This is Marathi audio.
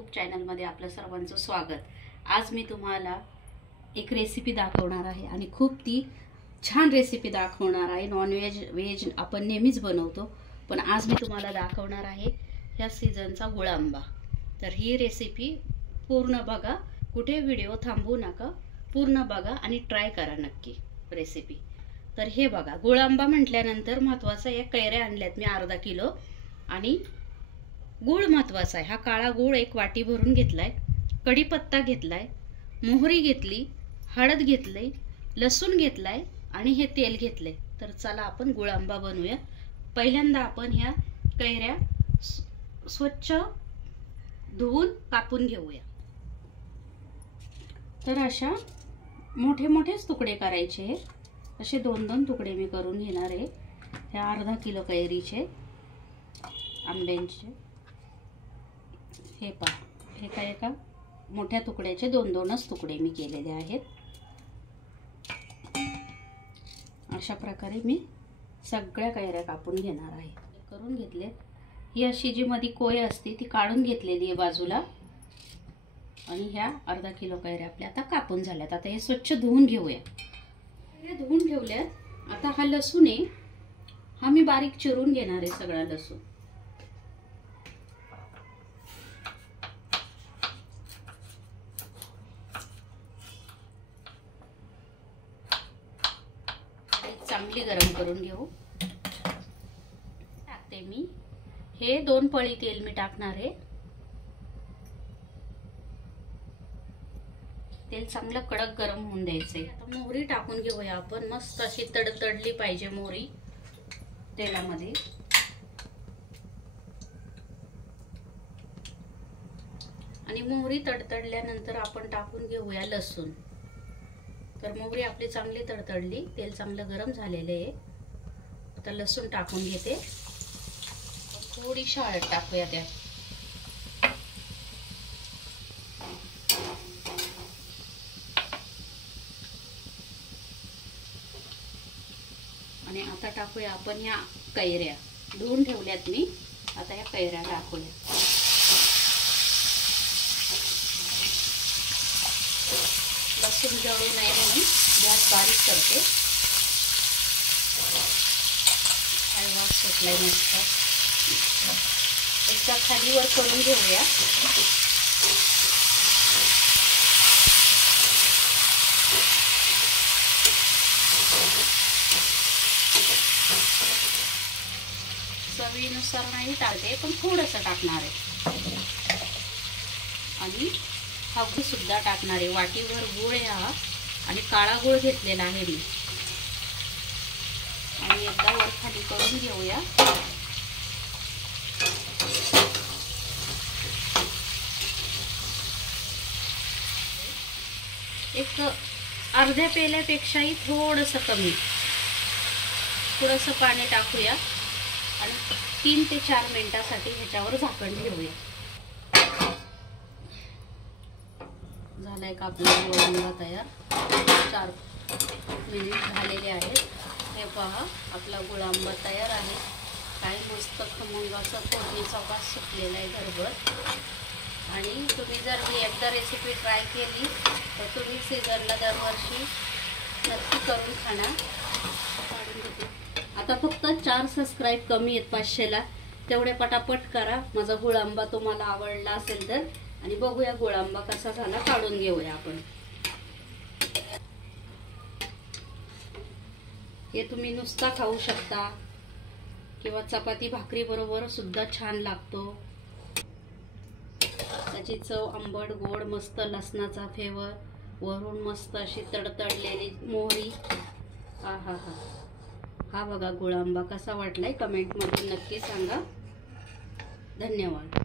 यूट्यूब चॅनलमध्ये आपलं सर्वांचं स्वागत। आज मी तुम्हाला एक रेसिपी दाखवणार आहे आणि खूप ती छान रेसिपी दाखवणार आहे। नॉन व्हेज आपण नेहमीच बनवतो, पण आज मी तुम्हाला दाखवणार आहे ह्या सीझनचा गुळांबा। तर ही रेसिपी पूर्ण बघा, कुठे व्हिडिओ थांबवू नका, पूर्ण बघा आणि ट्राय करा नक्की रेसिपी। तर हे बघा, गुळांबा म्हटल्यानंतर महत्त्वाचं या कैऱ्या आणल्यात मी अर्धा किलो आणि गूळ महत्त्वाचा आहे। हा काळा गूळ एक वाटी भरून घेतलाय, कढीपत्ता घेतलाय, मोहरी घेतली, हळद घेतली, लसूण घेतलाय आणि हे तेल घेतले। तर चला आपण गुळांबा बनवूया। पहिल्यांदा आपण ह्या कैऱ्या स्वच्छ धुवून कापून घेऊया। तर अशा मोठे मोठेच तुकडे करायचे, असे दोन दोन तुकडे मी करून घेणार आहे। ह्या अर्धा किलो कैरीचे आंब्यांचे हे पहा, हे काय का मोठ्या तुकड्याचे दोन दोनच तुकडे मी केलेले आहेत। अशा प्रकारे मी सगळ्या कैऱ्या कापून घेणार आहे। करून घेतले। ही अशी जी मध्ये कोय असते ती काढून घेतलेली आहे बाजूला आणि ह्या अर्धा किलो कैऱ्या आपल्या आता कापून झाल्यात। आता हे स्वच्छ धुवून घेऊया। हे धुवून ठेवल्यात। आता हा लसूण आहे, हा मी बारीक चिरून घेणार आहे सगळा लसूण। चांगली गरम करून घेऊ। टाकते मी हे 2 पळी तेल मी टाकणार आहे। तेल चांगलं कडक गरम होऊन द्यायचे। आता मोहरी टाकून घेऊया आपण। मस्त अशी तडतडली पाहिजे मोहरी तेलामध्ये। आणि मोहरी तडतडल्यानंतर आपण टाकून घेऊया लसूण। तर मोहरी आपली चांगली तडतडली, तेल चांगलं गरम झालेले आहे। आता लसूण टाकून घेते। थोडीशी हळद टाकूया त्यात। आणि आता टाकूया आपण ह्या कैऱ्या धुवून ठेवल्यात मी। आता या कैऱ्या टाकूया। लसूण जळू नये म्हणून गॅस बारीक करते। वास सुटलाय मस्त। एकदा खालीवर करून घेऊया। चवीनुसार नाही टाकते, पण थोडंसं टाकणार आहे। आणि हा गूळ सुद्धा टाकणार आहे। वाटीभर गूळ आहे हा आणि काळा गूळ घेतलेला आहे मी। आणि एकदा वर खाली करून घेऊया। एक अर्ध्या पेल्यापेक्षाही थोडंसं कमी, थोडंसं पाणी टाकूया आणि 3 ते 4 मिनिटांसाठी ह्याच्यावर झाकण ठेवूया। झालाय का आपला गुळांबा तयार। 4 मिनिट झालेले आहेत। हे पहा, आपला गुळांबा तयार आहे। काय मस्त खमंग असं फोडणीचा वास सुटलेला आहे घरभर। आणि तुम्ही जर ही एकदा रेसिपी ट्राय केली तर तुम्ही सीझनला दरवर्षी नक्की करून खाणार। आता फक्त 4 सबस्क्राईब कमी आहेत 500ला, तेवढे पटापट करा। माझा गुळांबा तुम्हाला आवडला असेल तर। आणि बघूया गुळांबा कसा झाला, काढून घेऊया आपण। हे तुम्ही नुसता खाऊ शकता किंवा चपाती भाकरी बरोबर सुद्धा छान लागतो। त्याची चव आंबट गोड मस्त, लसणाचा फ्लेवर, वरून मस्त अशी तडतडलेली मोहरी। आहा हा, हा बघा गुळांबा कसा वाटलाय कमेंट मध्ये नक्की सांगा। धन्यवाद।